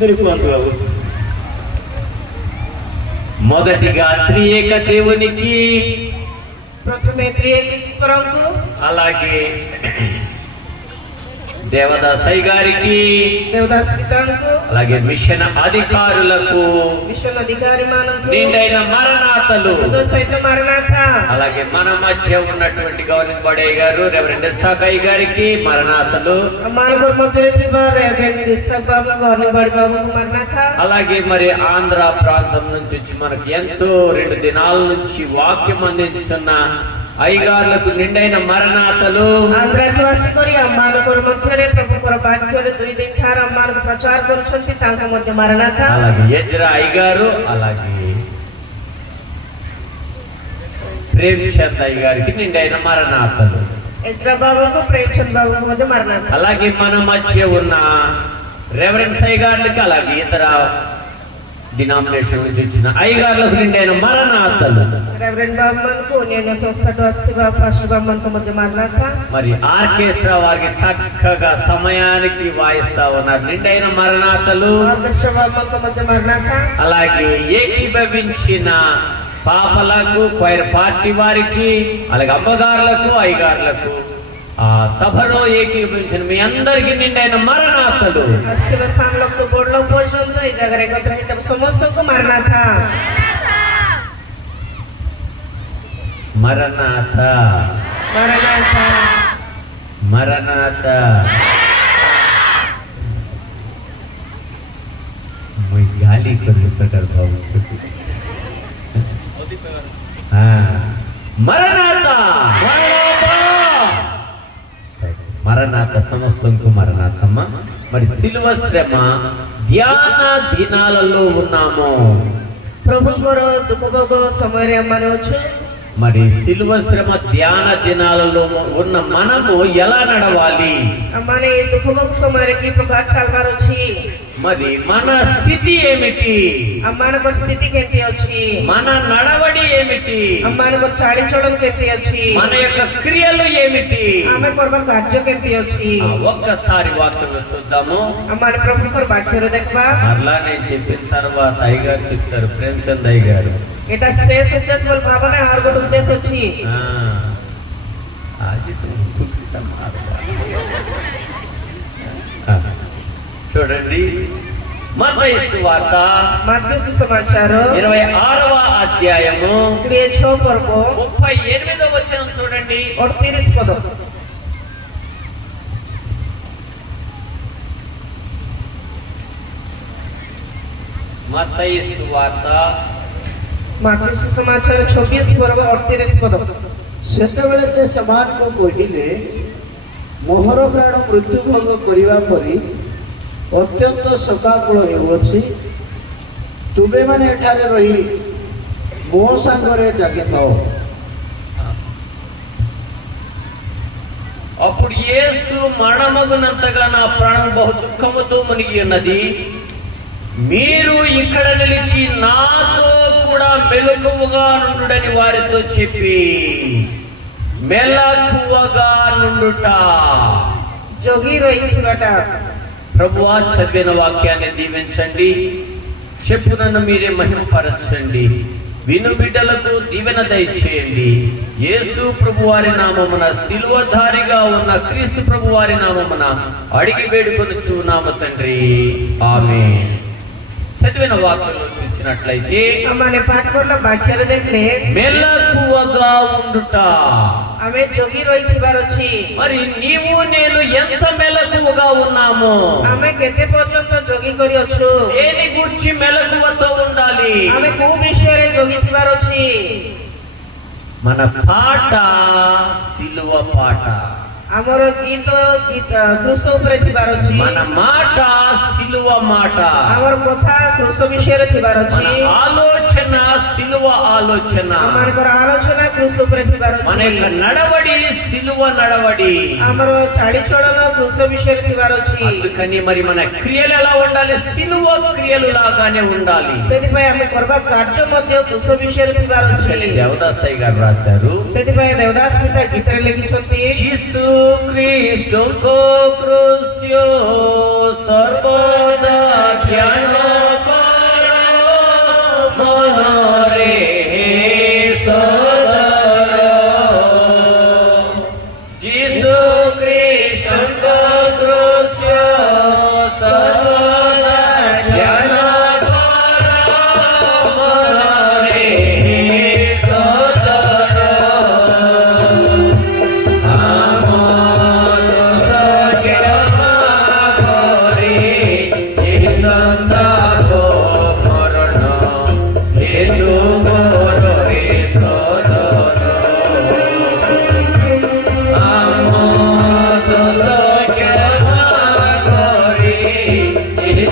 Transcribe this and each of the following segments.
మీరు కుహନ୍ତୁ బాబు. మొదటిగా త్రియేక దేవునికి, ప్రథమే త్రియేక ఈశ్వరుకు, అలాగే దేవదాసయ్య గారికి, దేవదాస్ పితాకు, అలాగే మిషన్ అధికారులకు, మిషన్ అధికారి మానకు, నిండైన మరణాతలు, సైత మరణాత, అలాగే మన మధ్య ఉన్నటువంటి గవర్నమెంట్ బడయ్య గారు రెవరెండ్ ఇస్సాకయ్య గారికి మరణాతలు, మనకు మధ్య రెవరెండ్ ఇస్సాక్ బాబు గవర్నమెంట్ బడి బాబు మరణాత, అలాగే మరి ఆంధ్ర ప్రాంతం నుంచి వచ్చి మనకు ఎంతో 2 దినాల నుంచి వాక్యం అందించున్న అయ్యగారులకు నిండైన మరణాతలు, ଆନ୍ଧ୍ରାଠୁ ଆସିକରି ଆମମାନଙ୍କର ମଧ୍ୟରେ ପ୍ରଭୁଙ୍କର ବାକ୍ୟରେ 2 ଦିନ ଠାରୁ ଆମମାନଙ୍କୁ ପ୍ରଚାର କରୁଛନ୍ତି ତାଙ୍କ ମଧ୍ୟ ମାରନାଥା, అలాగే ఎజ్రా అయ్యగారు, అలాగే ప్రేమ్చంద్ అయ్య గారికి నిండైన మరణాతలు, ఎజ్రా బాబుకు ప్రేమ్చంద్ బాబుకు ମଧ୍ୟ మారనాథ, అలాగే మన మధ్య ఉన్న రెవరెండ్ అయ్య గారికి, అలాగే ఇతర డినామినేషన్ నుంచి వచ్చిన అయ్యగారులకు నిండైన మరణాతలు, రెవరెండ్ బాబుకు నేను సంస్థకు వస్తే పాస్టర్ బాబుకు మధ్య మారనాథ, మరి ఆర్కెస్ట్రా వారికి చక్కగా సమయానికి వాయిస్తా ఉన్నారు నిండైన మరణాతలు, ఆర్కెస్ట్రా బాబుకు మధ్య మారనాథ, అలాగే ఏకీభవించిన పాపలకు, క్వైర్ పార్టీ వారికి, అలాగే అమ్మగారులకు, అయ్యగారులకు, ఆ సభలో ఏకీభవించిన మీ అందరికి నిండైన మరణాతలు, స్థానంలో గోడలో పోషంతో ఈ జాగర ఏకత్ర హిత సమస్తకు మారనాథ, మరణాత మారనాథ, మరణాత. గాలి కొద్దిగా మరణాత, మరణాత సమస్తంకు మరణాతమ్మ. మరి సిలువ శ్రమ ధ్యాన దినాలలో ఉన్నాము. ప్రభుଙ୍କର ଦୁଃଖ ଭୋଗ ସମୟରେ ଆମେ ଅଛୁ. మరి సిలువ శ్రమ ధ్యాన దినాలలో ఉన్న మనము ఎలా నడవాలి? మన ఈ దుఃఖ భోగ సమୟରେ କି ପ୍ରକାର ଚାଲବାର ଅଛି? మరి మన స్థితి ఏమిటి? ଆମମାନଙ୍କ ସ୍ଥିତି କେମିତି ଅଛି? మన నడవడి ఏమిటి? ଆମମାନଙ୍କ ଚାଳିଚଳନ କେମିତି ଅଛି? మన యొక్క క్రియలు ఏమిటి? ଆମେ କରିବା କାର୍ଯ୍ୟ କେମିତି ଅଛି? ఒక్కసారి వాక్యంలో చూద్దాము. మన ప్రభుଙ୍କର ବାକ୍ୟରେ ଦେଖିବା. మరలా నేను చెప్పిన తర్వాత అయ్యగారు చెప్తారు, ప్రేమచంద్ అయ్య గారు. এটা শেষ উদ্দেশ্য বল ভাবনা আর গোট উদ্দেশ্য ଅଛି. చూడండి, మత్తయి సువార్త మత్తయి సుసమాచారం 26వ అధ్యాయము 36 పర్వ 38వ వచనం చూడండి. 38 పద. మత్తయి సువార్త मत्ती सुसमाचार 26 पर्व 38 पद. सेतेबेले से समान को कहिले मोहर प्राण मृत्यु भोग करिवा परी अत्यंत शोकाकुल हेउछि. तुबे माने एठारे रही मो संगरे जागित. అప్పుడు యేసు మరణమగునంతగా నా ప్రాణం బహు దుఃఖముతో మునిగి ఉన్నది. మీరు ఇక్కడ నిలిచి నాతో కూడా మెలకువగా నుండుడని వారితో చెప్పి మెలకువగా నుండుట. जोगी रहिथिबाटा. ప్రభువా చదివిన వాక్యాన్ని దీవించండి, చెప్పునన్ను మీరే మహిమపరచండి, విను బిడ్డలకు దీవెన దయచేయండి. యేసు ప్రభువారి నామమున సిలువధారిగా ఉన్న క్రీస్తు ప్రభువారి నామమున అడిగి వేడుకొనుచున్నాము తండ్రి, ఆమేన్. చదివిన వాక్యంలో చూసినట్లయితే हमारे पाठ करला वाक्यरे देखले మెలకువగా ఉండుట. आमे जोगी रहिथिबार अछि. మరి నీవు నేను ఎంత మెలకువగా ఉన్నాము? आमे केते पर्यंत जोगी करी अछु? దేని గురించి మెలకువతో ఉండాలి? आमे को विषय रे जोगी थिबार अछि? మన పాట సిలువ పాట, हमर गीत क्रूस ऊपर थिबार अछि. మన మాట సిలువ మాట, हमर कथा क्रूस विषय रे थिबार अछि. మన ఆలోచన సిలువ ఆలోచన, हमर कर आलोचना क्रूस ऊपर थिबार अछि. మన యొక్క నడవడి సిలువ నడవడి. हमर चाली चलन क्रूस विषय रे थिबार अछि. అందుకని మరి మన క్రియలు ఎలా ఉండాలి? సిలువ క్రియలు లాగానే ఉండాలి. सेति पय हमें करबा कार्य मध्ये क्रूस विषय रे थिबार अछि. దేవదాసయ్య గారు రాశారు, सेति पय देवदास पिता गीत रे लिखिछथि. यीशु क्रिस्टो को क्रूसियो सर्वदा ध्यान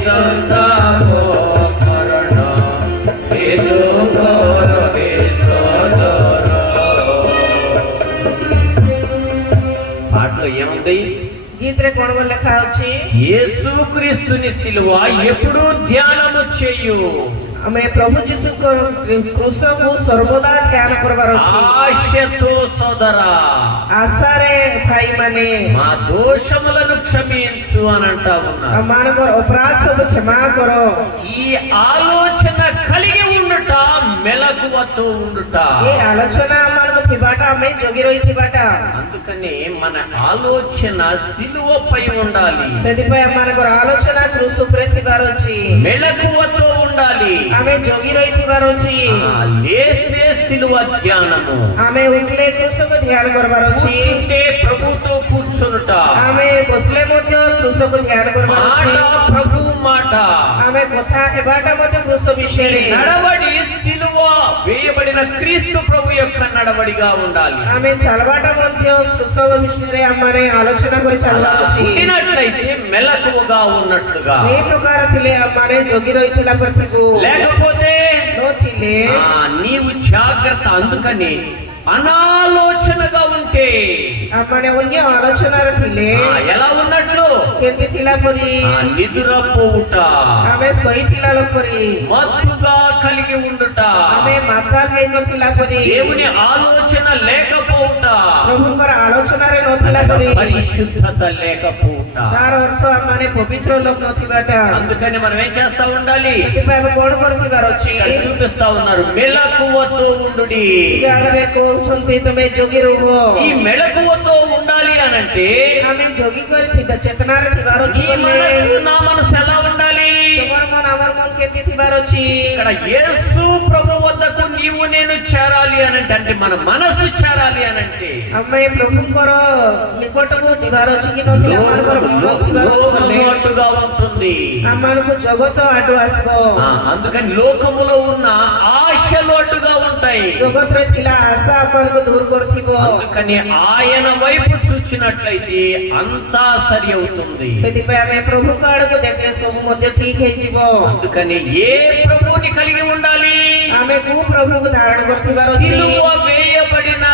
సంతాపో కరుణ ఏదో గౌరవే సోదర. పాటలో ఏముంది? గీతరే కోణ ଲେଖା ଅଛି యేసుక్రీస్తుని సిలువ ఎప్పుడు ధ్యానము చేయు. ଆମେ ପ୍ରଭୁ ଯୀଶୁଙ୍କ କୃଷକୁ ସର୍ବଦା ଧ୍ୟାନ କରିବାର ଅଛି। ఆశతో సోదరా ଆଶାରେ ଭାଇମାନେ మా దోషములను క్షమించు అని అంటా ఉన్నారు. ଆମମାନଙ୍କର ଅପରାଧ ସବୁ କ୍ଷମା କର। ఈ ఆలోచన కలిగి ఉండుట, మెలకువతో ఉండుట. ଏ ଆଲୋଚନା ଆମମାନଙ୍କୁ ଥିବାଟା ଆମେ ଜଗି ରହିଥିବାଟା। అందుకని మన ఆలోచన సిలువపై ఉండాలి, ସେଥିପାଇଁ ଆମମାନଙ୍କର ଆଲୋଚନା କୃଷ ଉପରେ ଥିବାର ଅଛି। మెలకువతో ఉండాలి. ଆମେ ଜଗି ରହିଥିବାର ଅଛି। లేస్తే సిలువ ధ్యానము, ଆମେ ଉଠିଲେ କୃଷକୁ ଧ୍ୟାନ କରିବାର ଅଛି। కూర్చుంటే ప్రభుతో కూర్చునుట, ଆମେ ବସିଲେ ମଧ୍ୟ କୃଷକୁ ଧ୍ୟାନ କରିବାର మాట ଅଛି। ప్రభు మాట, ଆମେ କଥା ହେବାଟା ମଧ୍ୟ କୃଷ ବିଷୟରେ। నడవడి సిలువ వేయబడిన క్రీస్తు ప్రభు యొక్క నడవడిగా ఉండాలి. ଆମେ ଚାଲବାଟା ମଧ୍ୟ କୃଷକ ବିଷୟରେ ଆମେ ଆଲୋଚନା କରି ଚାଲିବାର ଅଛି। ఉండినట్లయితే మెలకువగా ఉన్నట్లుగా, ଏ ପ୍ରକାର ଥିଲେ ଆମେ ଜଗି ରହିଥିଲା ପ୍ରତିକୁ। లేకపోతే ନଥିଲେ నీవు జాగ్రత్త. అందుకని అనాలోచనగా ఉంటే ଆମେ ଅନ୍ୟ ଆଲୋଚନାରେ ଥିଲେ ఎలా ఉన్నట్లు? କେମିତି ଥିଲା ପରି నిద్రపోవుట, ଆମେ ଶୋଇଥିଲା ପରି, మత్తుగా కలిగి ఉండుట, ଆମେ ମାତା ଖାଇନଥିଲା ପରି, దేవుని ఆలోచన లేకపోవుట, ପ୍ରଭୁଙ୍କର ଆଲୋଚନାରେ ନଥିଲା ପରି। పరిశుద్ధత లేకపోవుట. ତାର ଅର୍ଥ ଆମେ ପବିତ୍ର ଲୋକ ନଥିବାଟା। అందుకని మనం ఏం చేస్తా ఉండాలి? ସେଥିପାଇଁ ଆମେ କଣ କରିଥିବାର ଅଛି? ఇక్కడ చూపిస్తా ఉన్నారు, మెలకువతో ఉండుడి. ଜାଗାରେ କହୁଛନ୍ତି ତମେ ଜଗି ରୁହ। ఈ మెలకువతో ఉండాలి అనంటే ଆମେ ଜଗି କରିଥିବା ଚେତନାରେ ଥିବାର ଅଛି। ఈ మనసు, నా మనసు ఎలా ఉండాలి? ତୁମର ମନ ଆମର ମନ କେମିତି ଥିବାର ଅଛି? ఇక్కడ యేసు ప్రభు వద్దకు నీవు నేను చేరాలి అనంటే, అంటే మన మనసు చేరాలి అనంటే ଆମେ ପ୍ରଭୁଙ୍କର ନିକଟକୁ ଯିବାର ଅଛି କି ନଥିଲା ଆମମାନଙ୍କର ମନ ଥିବାର ଅଛି। లోకముగా ఉంటుంది. ଆମମାନଙ୍କୁ ଜଗତ ଆଡୁ ଆସିବ। అందుకని లోకములో ఉన్న ఆశలు అడ్డుగా ఉంటాయి. ଜଗତରେ ଥିଲା ଆଶା ଆମମାନଙ୍କୁ ଦୂର କରିଥିବ। అందుకని ఆయన వైపు చూచినట్లయితే అంతా సరి అవుతుంది. ସେଥିପାଇଁ ଆମେ ପ୍ରଭୁଙ୍କ ଆଡକୁ ଦେଖିଲେ ସବୁ ମଧ୍ୟ ଠିକ ହେଇଯିବ। అందుకని ఏ ప్రభువుని కలిగి ఉండాలి? ଆମେ କୋଉ ପ୍ରଭୁଙ୍କୁ ଧାରଣ କରିଥିବାର ଅଛି? సిలువ వేయబడిన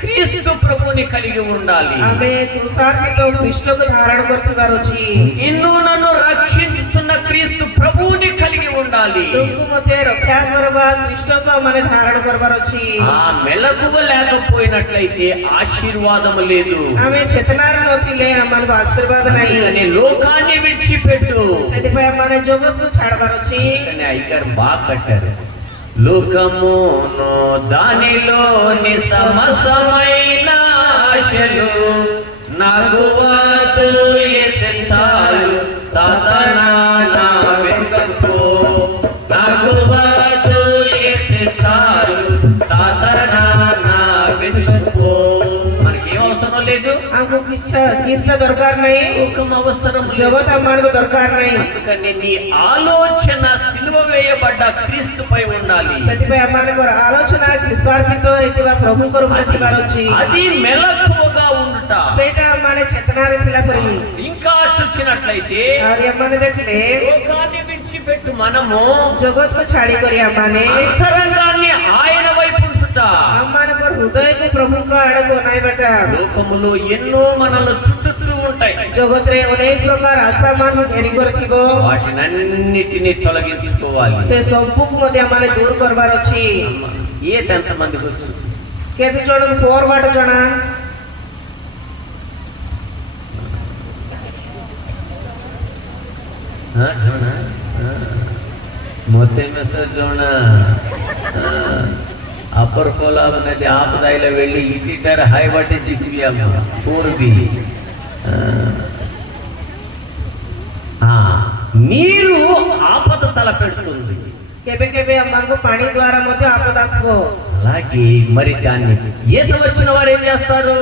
క్రీస్తు ప్రభువుని కలిగి ఉండాలి. ଆମେ କୃଷାର୍ପିତ ଖ୍ରୀଷ୍ଟକୁ ଧାରଣ କରିଥିବାର ଅଛି। ఇన్ను నన్ను రక్షించుచున్న క్రీస్తు ప్రభువుని కలిగి ఉండాలి. ତୁମକୁ ମୋତେ ରକ୍ଷା କରିବା ଖ୍ରୀଷ୍ଟକୁ ଆମେ ଧାରଣ କରିବାର ଅଛି। ఆ మెలకువ లేకపోయినట్లయితే ఆశీర్వాదము లేదు. ଆମେ ଚେତନାରେ ନଥିଲେ ଆମମାନଙ୍କୁ ఆశీర్వాଦ ନାହିଁ। అందుకని లోకాన్ని విడిచిపెట్టు. ସେଥିପାଇଁ ଆମେ ଜଗତକୁ ଛାଡବାର ଅଛି। కానీ అయ్యగారు బాగా కట్టారు. లోకమును దానిలోని సమసమైన ఆశలు నగువాతు ఎసెంచాలు సాతానా నా వెనుకకు, నగువాతు ఎసెంచాలు సాతానా నా వెనుకకు. మనకేం అవసరం లేదు, ଆମକୁ ଖ୍ରୀଷ୍ଟ ଦରକାର ନାହିଁ, లోకం అవసరం లేదు. ଜଗତ ଆମମାନଙ୍କୁ ଦରକାର ନାହିଁ। అందుకని నీ ఆలోచన సిలువ వేయబడ్డ క్రీస్తుపై ఉండాలి. ସେଥିପାଇଁ ଆମମାନଙ୍କର ଆଲୋଚନା ଖ୍ରୀଷ୍ଟାର୍ପିତ ହେଇଥିବା ପ୍ରଭୁଙ୍କର ଉପରେ ଥିବାର ଅଛି। అది మెలకువగా ఉండుట. ସେଇଟା ଆମମାନେ ଚେତନାରେ ଥିଲା ପରି। ఇంకా చూచినట్లయితే ଆହୁରି ଆମମାନେ ଦେଖିଲେ లోకాన్ని విడిచిపెట్టు మనము ଜଗତକୁ ଛାଡିକରି ଆମମାନେ అంతరంగాన్ని ఆయన వైపు ఉంచుట. ଆମମାନଙ୍କର ହୃଦୟକୁ ପ୍ରଭୁଙ୍କ ଆଡକୁ ଅନାଇବାଟା। లోకములో ఎన్నో మనల్ని చుట్టూ ఉంటాయి. ଜଗତରେ ଅନେକ ପ୍ରକାର ଆଶା ମାନଙ୍କୁ ଘେରି କରିଥିବ। వాటినన్నిటినీ తొలగించుకోవాలి. ସେ ସବୁକୁ ମଧ୍ୟ ଆମମାନେ ଦୂର କରିବାର ଅଛି। ఈత ఎంతమందికి వచ్చు? କେତେ ଜଣଙ୍କୁ ପୋର ବାଟ ଜଣା? मोते में सर जोना अपर कोलाब नदी आपदाइला వెళ్ళి ఇటిటర్ హై వాటి జిగియామ పూర్వి నీరు ఆపద తలపెడుతుంది. କେବେ କେବେ ଆମମାନଙ୍କୁ ପାଣି ଦ୍ୱାରା ମଧ୍ୟ ଆପଦ ଆସିବ। అలాగే మరి దాన్ని ఈత వచ్చిన వారు ఏం చేస్తారు?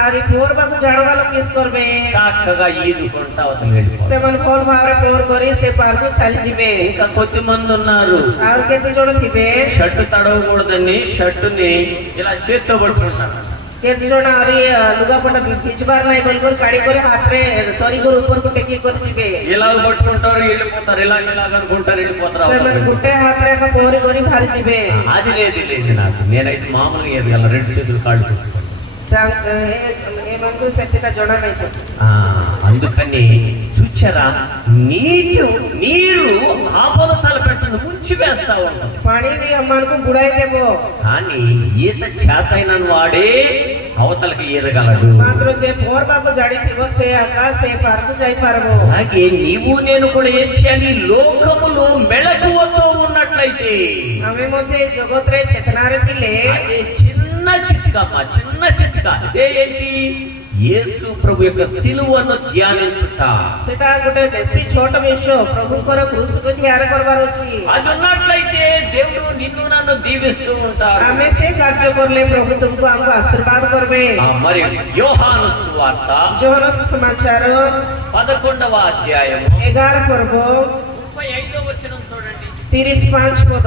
ଆହୁରି ପୋରବାକୁ ଜାଣବା ଲୋକ କିସ୍ କରିବେ? చక్కగా ఈదుకుంటా అవతల వెళ్ళిపోతారు. ସେମାନେ ଭଲ ଭାବରେ ପୋର କରି ସେ ପାରକୁ ଚାଲିଯିବେ। ఇంకా కొద్దిమంది ఉన్నారు, ଆଉ କେତେ ଜଣ ଥିବେ షర్టు తడవకూడదని షర్టుని ఇలా చేత్తో పట్టుకుంటారు. କେତେ ଜଣ ଆହୁରି ଲୁଗାପଟା ଭିଜିବାର ନାହିଁ ବୋଲିକରି କାଢି କରି ହାତରେ ତରି କରି ଉପରକୁ ଟେକି କରି ଯିବେ। ఇలాగ పట్టుకుంటారు వెళ్ళిపోతారు, ఇలాగ అనుకుంటారు వెళ్ళిపోతారు. ସେମାନେ ଗୋଟେ ହାତରେ ଏକା ପହଁରି କରି ବାହାରି ଯିବେ। అది లేదు నాకు. నేనైతే మామూలుగా ఎదగల, రెండు చేతులు కాళ్ళు పెట్టుకోండి. ఏమంటూ శక్తిగా జొడ లేదు. అందుకని చూచారా, నీరు ఆపద తలపెట్టను ముంచి వేస్తా ఉంటుంది. పాణిని అమ్మకు బుడాయి దేవో, కానీ ఈత చేతైన వాడే అవతలకి ఈదగలడు. మాత్రం যে పోర్ బాబు జాడితివో సే ఆకాశ సే పారకు జై పారవో. అలాగే నీవు నేను కూడా ఏం చేయాలి? లోకములో మెళకువతో ఉన్నట్లయితే ఆమె మధ్య జగత్రే చేతనారే ଥିଲେ చిన్న చిట్కా అదే ఏంటి? యేసు ప్రభు యొక్క సిలువను ధ్యానించుట. ସେଟା ଗୋଟେ ବେଶୀ ଛୋଟ ବିଷୟ, ପ୍ରଭୁଙ୍କର କ୍ରୁଶକୁ ଧ୍ୟାନ କରିବାର ଅଛି। అది ఉన్నట్లయితే దేవుడు నిన్ను నన్ను దీవిస్తూ ఉంటాడు. ଆମେ ସେ କାର୍ଯ୍ୟ କଲେ ପ୍ରଭୁ ତୁମକୁ ଆମକୁ ଆଶୀର୍ବାଦ କରିବେ। మరి యోహాను సువార్త ଯୋହନ ସୁସମାଚାର 11వ అధ్యాయము 11 ପର୍ବ 35వ వచనం చూడండి. 35 ପଦ।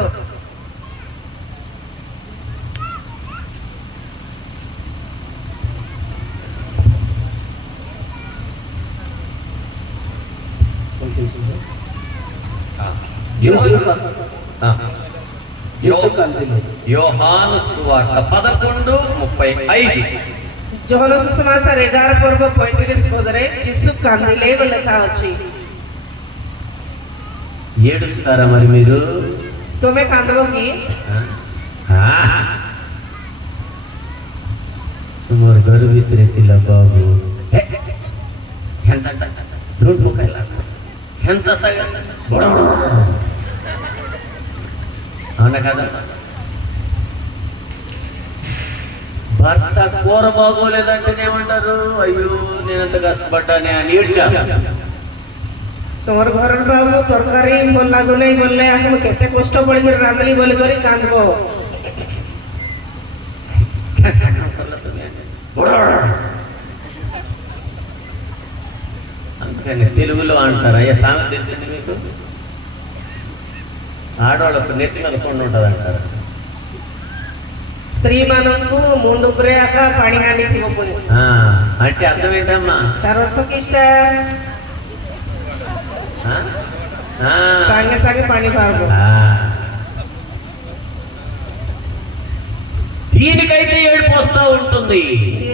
యోహాను సువార్త 11:35. ଯୋହନ ସୁସମାଚାର 11 ପର୍ବ 35 ପଦରେ ଯୀଶୁ କାନ୍ଦିଲେ ବୋଲି ଲେଖା ଅଛି। ఏడుస్తారా మరి మీరు? ତୁମେ କାନ୍ଦିବ କି? तुम्हारे घर भीतर तिला बाबू ఎంత రోడ్ ముఖాయిలా ఎంత సగ అవునా కదా? భర్త కూర బాగోలేదంటే ఏమంటారు? అయ్యో నేనంత కష్టపడ్డానే అని ఏడ్చాను. ତମର ଘରର ବାବୁ ତରକାରୀ ଭଲ ଲାଗୁନାହିଁ ବୋଲେ ଆମେ କେତେ କଷ୍ଟ ପଡ଼ିକରି ରାନ୍ଧିଲି ବୋଲି କରି କାନ୍ଦିବ। అందుకని తెలుగులో అంటారు, అయ్యా సామెత తెలిసింది మీకు? ఆడవాళ్ళకు నెత్తి మీద కొండ ఉంటుంది అంటారు. స్త్రీ ମାନଙ୍କୁ ମୁଣ୍ଡ ଉପରେ ଆକା ପାଣି ହାଣ୍ଡି ଥିବ ପୁଣି। అంటే అర్థం ఏంటమ్మా? ତାର ଅର୍ଥ କିଛିଟା ସାଙ୍ଗେ ସାଙ୍ଗେ ପାଣି ବାହାରିବ। దీనికైతే ఏడుపు వస్తూ ఉంటుంది.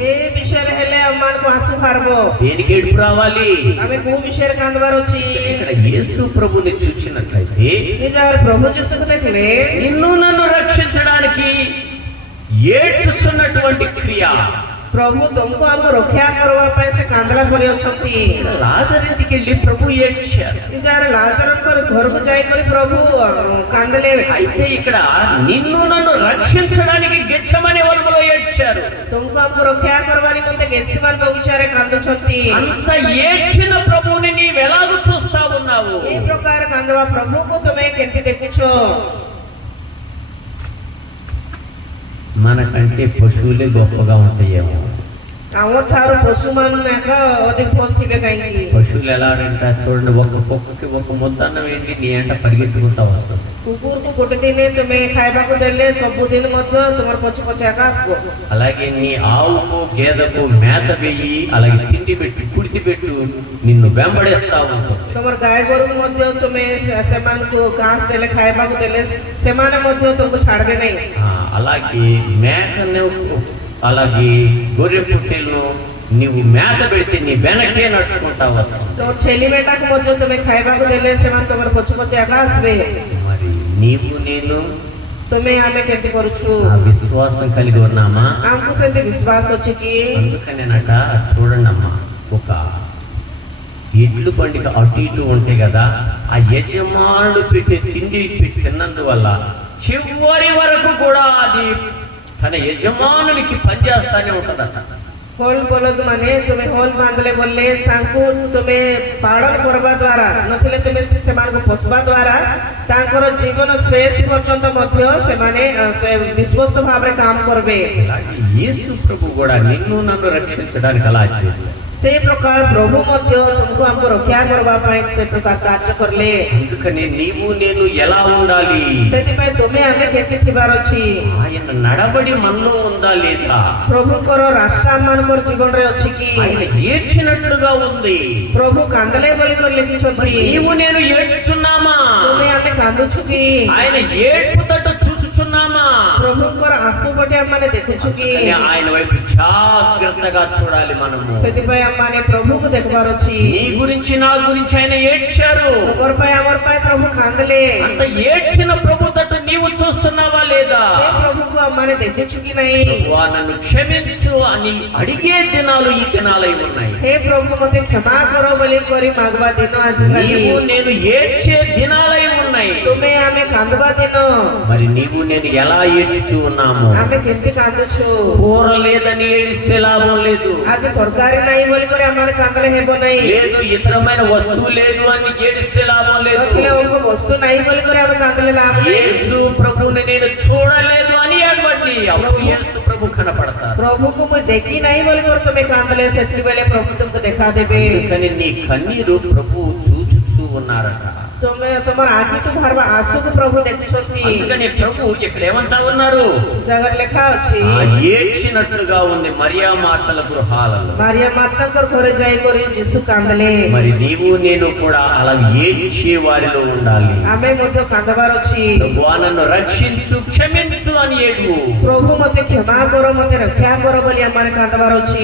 ఏ విషయాలు ହେଲେ ଆମମାନଙ୍କୁ ଆସୁ ବାହାରିବ। దేనికి ఏడుపు రావాలి? ଆମେ କୋଉ విషୟରେ କାନ୍ଦିବାର ଅଛି? ఇక్కడ యేసు ప్రభుని చూసినట్లయితే నిజారు ప్రభు ଯୀଶୁକୁ ଦେଖିଲେ నిన్ను నన్ను రక్షించడానికి ఏడ్చుచున్నటువంటి క్రియ, ప్రభు तुमको हमको रक्षा करवा ପାଇଁ ସେ କାନ୍ଦଲା କରି ଅଛନ୍ତି। లాజరు ఇంటికి వెళ్ళి ప్రభు ఏడ్చారు. నిజారు లాజరుଙ୍କର ଘରକୁ ଯାଇକରି ప్రభు କାନ୍ଦିଲେ। అయితే ఇక్కడ నిన్ను నన్ను రక్షించడానికి గెత్సేమనే వనములో ఏడ్చారు. तुमको हमको रक्षा करवा निमंते గెత్సేమనే బగీచాରେ କାନ୍ଦୁଛନ୍ତି। అంత ఏడ్చిన ప్రభువుని నీవు ఎలాగూ చూస్తా ఉన్నావు? ఈ ప్రకార కాందవా ప్రభువుకు तुमे केंति देखुछो? మనకంటే పశువులే గొప్పగా ఉంటాయేమో. అవటారు పశుమానక అధిక పొందివే కాయింది। పశువులు ఎలా అంటే చూడండి, ఒక కుక్కకి ఒక ముద్దన్నం ఏంటి నీ అంట పరిగెత్తుకుంటా వస్తుంది. కుక్కకు ଗୋଟେ ଦିନେ ତୁମେ ଖାଇବାକୁ ଦେଲେ ସବୁଦିନ ମଧ୍ୟ ତୁମର ପଛେ ପଛେ ଆକା ଆସିବ। అలాగే నీ ఆవుకు గేదెకు మేత వేయి, అలాగే తిండి పెట్టి కుడితి పెట్టు, నిన్ను వెంబడేస్తా ఉంటుంది। ତୁମର ଗାଈ ଗୋରୁକୁ ମଧ୍ୟ ତୁମେ ସେମାନଙ୍କୁ ଘାସ ଦେଲେ ଖାଇବାକୁ ଦେଲେ ସେମାନେ ମଧ୍ୟ ତୁମକୁ ଛାଡ଼ିବେ ନାହିଁ। అలాగే మేకను అలాగే గొర్రె పుట్టెలను నీవు మేత పెడితే నీ వెనకే నడుచుకుంటా వస్తావు। ତୁମ ଛେଳି ମେଣ୍ଢାକୁ ମଧ୍ୟ ତୁମେ ଖାଇବାକୁ ଦେଲେ ସେମାନେ ତୁମର ପଛେ ପଛେ ଆକା ଆସିବେ। మరి నీవు నేను ତୁମେ ଆମେ କେମିତି କରୁଛୁ? ఆ విశ్వాసం కలిగి ఉన్నామా? ଆମକୁ ସେମିତି ବିଶ୍ୱାସ ଅଛି କି? అందుకనేనట చూడండి అమ్మా, ఒక ఎడ్లు పండుగ అటు ఇటు ఉంటాయి కదా, ఆ యజమానుడు పెట్టే తిండి తిన్నందువల్ల చివరి వరకు కూడా అది తన యజమానునికి పనిచేస్తానే ఉంటుందట। ହୋଲ ବଲଦ ମାନେ ତୁମେ ହୋଲ ବାନ୍ଧିଲେ ବୋଲେ ତାଙ୍କୁ ତୁମେ ପାଳନ କରିବା ଦ୍ୱାରା ନଥିଲେ ତୁମେ ସେମାନଙ୍କୁ ପୋଷିବା ଦ୍ୱାରା ତାଙ୍କର ଜୀବନ ଶେଷ ପର୍ଯ୍ୟନ୍ତ ମଧ୍ୟ ସେମାନେ ବିଶ୍ୱସ୍ତ ଭାବରେ କାମ କରିବେ। యేసు ప్రభు కూడా నిన్ను నన్ను రక్షించడానికి అలా చేశాడు। से प्रकार प्रभु मध्य तुमको हमको रक्षा करबा ପାଇଁ से प्रकार कार्य करले అందుకని నీవు నేను ఎలా ఉండాలి ସେଥିପାଇଁ ତୁମେ ଆମେ କେତେ ଥିବାର ଅଛି ఆయన నడబడి మనలో ఉందా లేదా ପ୍ରଭୁଙ୍କର ରାସ୍ତା ଆମମାନଙ୍କର ଜୀବନରେ ଅଛି କି ఆయన ఏడ్చినట్లుగా ఉంది ପ୍ରଭୁ କାନ୍ଦଲେ ବୋଲି କରି ଲେଖିଛନ୍ତି నీవు నేను ఏడ్చుచున్నామా ତୁମେ ଆମେ କାନ୍ଦୁଛୁ କି ఆయన ఏడ్పు తట్టు చూచుచున్నామా ପ୍ରଭୁଙ୍କର ଆଁସୁ ପଟେ ଆମମାନେ ଦେଖୁଛୁ କି కానీ ఆయన వైపు జాగ్రత్తగా చూడాలి మనము ସେଥିପାଇଁ ଆମମାନେ ପ୍ରଭୁକୁ ଦେଖିବାର ଅଛି నీ గురించి నా గురించి ఆయన ఏడ్చారు ତୁମର ପାଇଁ ଆମର ପାଇଁ ପ୍ରଭୁ କାନ୍ଦଲେ అంత ఏడ్చిన ప్రభు తట్టు నీవు చూస్తున్నావా లేదా ସେ ପ୍ରଭୁକୁ ଆମମାନେ ଦେଖୁଛୁ କି ନାହିଁ ప్రభువా నన్ను క్షమించు అని అడిగే దినాలు ఈ దినాలై ఉన్నాయి हे प्रभु मते क्षमा करो बोली करी मागवा दिन आज నీవు నేను ఏడ్చే దినాలై ఉన్నాయి तुम्हें आमे कांदवा दिन మరి నీవు నేను ఎలా ఏడ్చుచూ ఉన్నాము आमे केंती कांदुछु కూర లేదని ఏడిస్తే లాభం లేదు आज तरकारी नाही बोली करे हमारे कांदले हेबो नाही లేదు ఇతరమైన వస్తువు లేదు అని ఏడిస్తే లాభం లేదు એટલે उनको वस्तु नहीं बोली करे हमें कांदले लाभ యేసు ప్రభుని నేను చూడలేదు అని ఏడవట్టి అప్పుడు యేసు ప్రభు కనపడతారు प्रभु को मैं देखी नहीं बोली करे तुम्हें कांदले सेत्री वेले प्रभु तुमको दिखा देबे అందుకని నీ కన్నీరు ప్రభు చూచుచూ ఉన్నారట तुम्हें तुम्हारा आंखी तो भरवा आंसू को प्रभु देखुछोती అందుకని ప్రభు ఇక్కడ ఏమంటా ఉన్నారు जगत लिखा अछि ఏడ్చినట్లుగా ఉంది మరియా మార్తల గృహాలలో मारिया माता कर घरे जाई करी जीसु कांदले మరి నీవు నేను కూడా అలా ఏడ్చే వారిలో ఉండాలి आमे मध्य कांदवार अछि ప్రభువా నన్ను రక్షించు క్షమించు అని ఏడు प्रभु मते क्षमा करो मते रक्षा करो बोली हमारे कांदवार अछि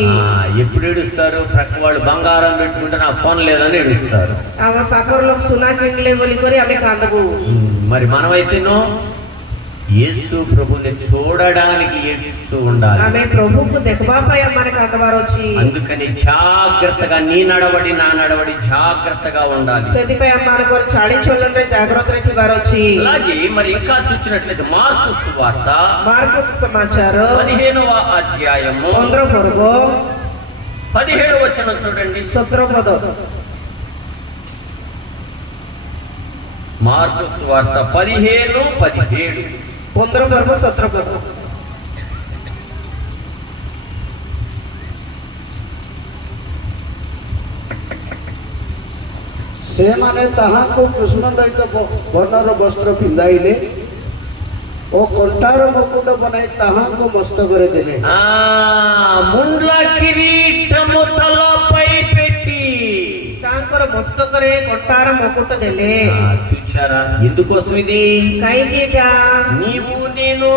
ఎప్పుడు ఏడుస్తారు ప్రక్క వాళ్ళు బంగారం పెట్టుకుంటే నా ఫోన్ లేదని ఏడుస్తారు आम पाकर लोग सुना किनले बोली करी आमे कांदबु మరి మనమైతేనో యేసు ప్రభుని చూడడానికి ఏడుస్తూ ఉండాలి आमे प्रभु को देखबा पाई हमारे कांदवार अछि అందుకని జాగ్రత్తగా నీ నడవడి నా నడవడి జాగ్రత్తగా ఉండాలి सेति पे हमारे को छाड़ी चलन रे जागृत रखिबार अछि అలాగే మరి ఇంకా చూసినట్లయితే మార్కు సువార్త मार्कस समाचार 15వ అధ్యాయము 15 पर्व 17వ వచనం చూడండి 17 पद మార్కు సువార్త 15:17 15 पर्व 17 पद से माने ताहाको कृष्ण रहित वर्णर वस्त्र पिंधाइले ओ कंठार मुकुट बनाई ताहाको मस्तकरे देले ఆ ముండ్ల కిరీటము తలపై పెట్టి तांकर मस्तकरे कंटार मुकुट देले చూచారా ఎందుకోసం ఇది काईकीटा నీవు నేను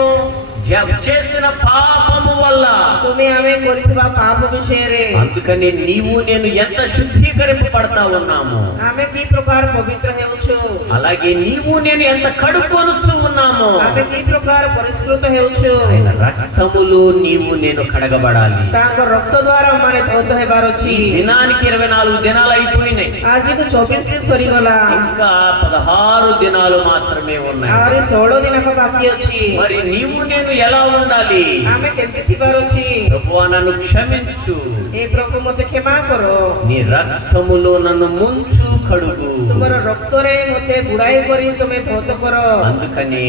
చేసిన పాపము వల్ల तुम्हें आमे कोरिथिबा पाप विषय रे అందుకని నీవు నేను ఎంత శుద్ధీకరింపబడతా ఉన్నాము आमे की प्रकार पवित्र हेउछु అలాగే నీవు నేను ఎంత కడుకొనుచు ఉన్నాము आमे की प्रकार परिष्कृत हेउछु ఆయన రక్తములో నీవు నేను కడగబడాలి तांकर रक्त द्वारा हमारे धौत हेबार अछि దినానికి 24 దినాలు అయిపోయినాయి आज को 24 दिन सरी गला ఇంకా 16 దినాలు మాత్రమే ఉన్నాయి और 16 दिन का बाकी अछि మరి నీవు నేను ఎలా ఉండాలి आमे केते थिबार अछि ప్రభువా నన్ను క్షమించు हे प्रभु मते क्षमा करो నీ రక్తములో నన్ను ముంచు కడుగు तुम्हारा रक्त रे मते बुड़ाई करी तुम्हें धौत करो అందుకని